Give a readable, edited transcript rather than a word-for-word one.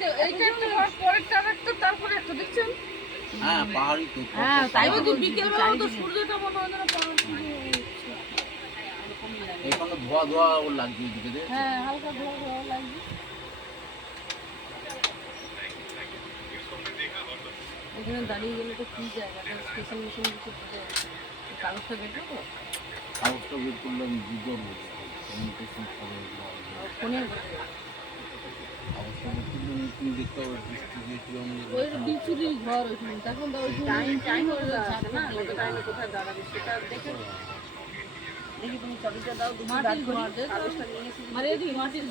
যে এইটা একটা হওয়ার পরেরটা একটা তারপরে একটা দেখছেন? হ্যাঁ পাহাড়ি তো। হ্যাঁ তাই ওই তো যে বিকেলবেলা তো সূর্যটা মনে হয় যেন পাহাড় থেকে উঠছে। এখানে ধোয়া ধোয়া ওর লাগছে এদিকে দেখেছো? হ্যাঁ হালকা ধোয়া ধোয়া লাগছে। এখানে দাঁড়িয়ে গেলে তো কি জায়গাটা স্টেশন মেশিন কিছু বোঝা যাচ্ছে না। কাগজটা বের করবো? কাগজটা বের করলে আমি বুঝতে পারবো কমিউনিকেশন করে ফোনে কাগজটা বের করলে তুমি দেখতে পাবে বৃষ্টি দিয়েছিল ওই বিচুরির ঘর ওইখানে তখন তো ওই টাইম হয়ে যাচ্ছে না কত টাইমে কোথায় দাঁড়াবে সেটা দেখে দেখি তুমি চাবিটা দাও মাটির ঘর কাগজটা নিয়ে এসে মাটির